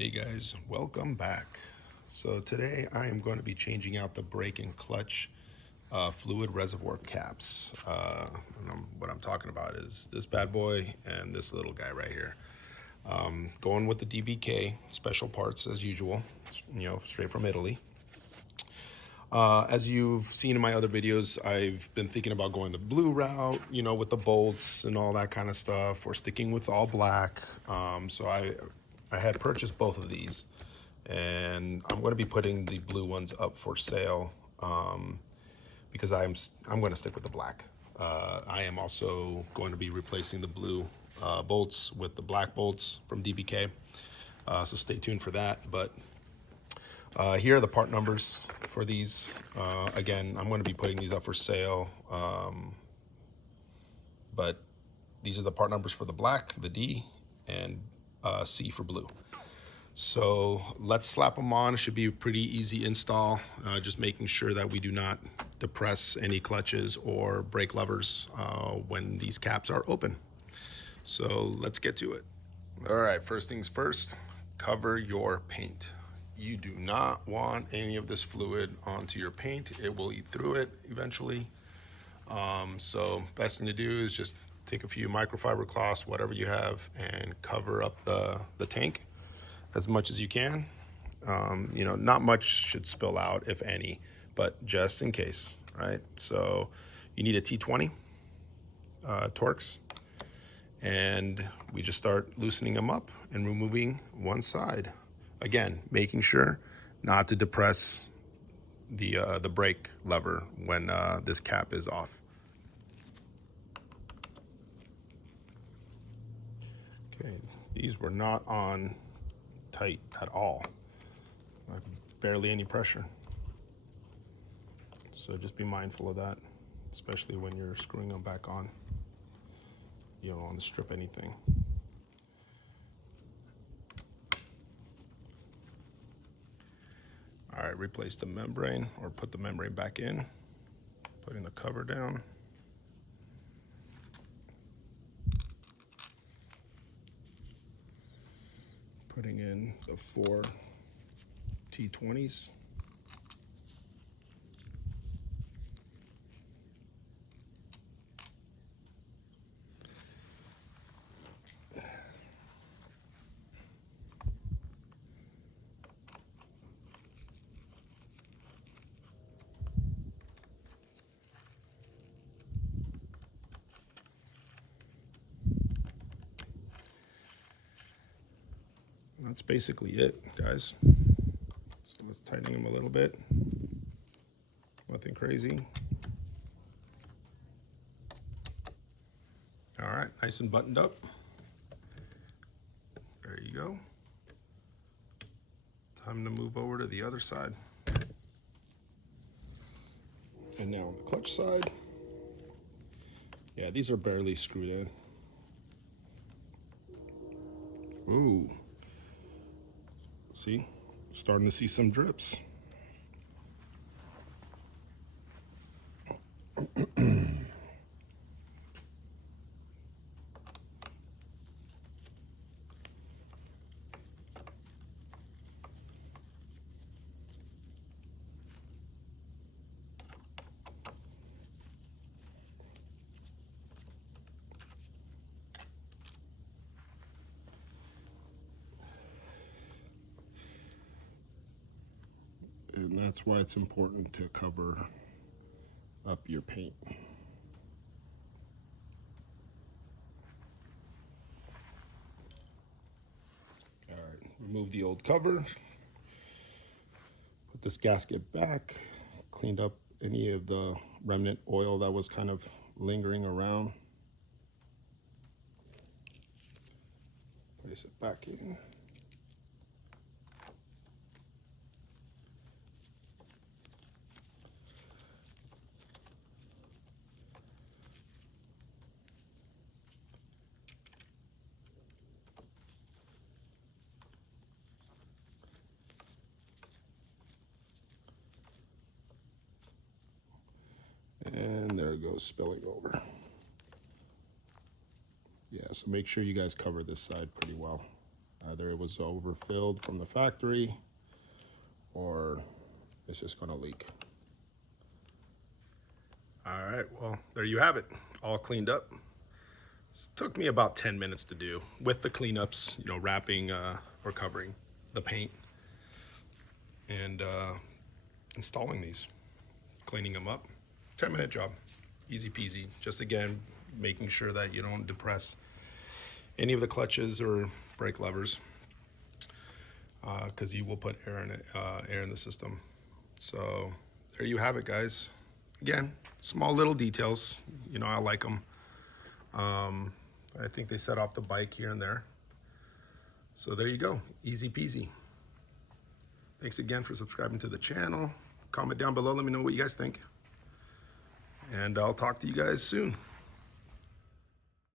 Hey guys, welcome back. So today I am going to be changing out the brake and clutch fluid reservoir caps. What I'm talking about is this bad boy and this little guy right here. Going with the DBK Special Parts as usual, straight from Italy. As you've seen in my other videos, I've been thinking about going the blue route, with the bolts and all that kind of stuff, or sticking with all black. So I had purchased both of these, and I'm going to be putting the blue ones up for sale because I'm going to stick with the black. I am also going to be replacing the blue bolts with the black bolts from DBK. So stay tuned for that. But here are the part numbers for these. Again, I'm going to be putting these up for sale, but these are the part numbers for the black, the D, and C for blue. So let's slap them on. It should be a pretty easy install, just making sure that we do not depress any clutches or brake levers when these caps are open. So let's get to it. All right, first things first, cover your paint. You do not want any of this fluid onto your paint. It will eat through it eventually. So best thing to do is just take a few microfiber cloths, whatever you have, and cover up the tank as much as you can. Not much should spill out, if any, but just in case, right? So you need a T20 Torx, and we just start loosening them up and removing one side. Again, making sure not to depress the brake lever when this cap is off. Okay, these were not on tight at all. Barely any pressure. So just be mindful of that, especially when you're screwing them back on. You don't want to strip anything. All right, replace the membrane or put the membrane back in, putting the cover down. Putting in the 4 T20s. That's basically it, guys. So let's tighten them a little bit. Nothing crazy. All right, nice and buttoned up. There you go. Time to move over to the other side. And now on the clutch side. Yeah, these are barely screwed in. Ooh. See? Starting to see some drips. And that's why it's important to cover up your paint. All right, remove the old cover. Put this gasket back. Cleaned up any of the remnant oil that was kind of lingering around. Place it back in. And there it goes, spilling over. Yeah, so make sure you guys cover this side pretty well. whether it was overfilled from the factory or it's just gonna leak. All right, well, there you have it, all cleaned up. It took me about 10 minutes to do with the cleanups, you know, wrapping or covering the paint and installing these, cleaning them up. 10-minute job, easy peasy. Just again, making sure that you don't depress any of the clutches or brake levers, because you will put air in it, air in the system. So there you have it, guys. Again, small little details, you know, I like them. I think they set off the bike here and there. So there you go, easy peasy. Thanks again for subscribing to the channel. Comment down below, let me know what you guys think. And I'll talk to you guys soon.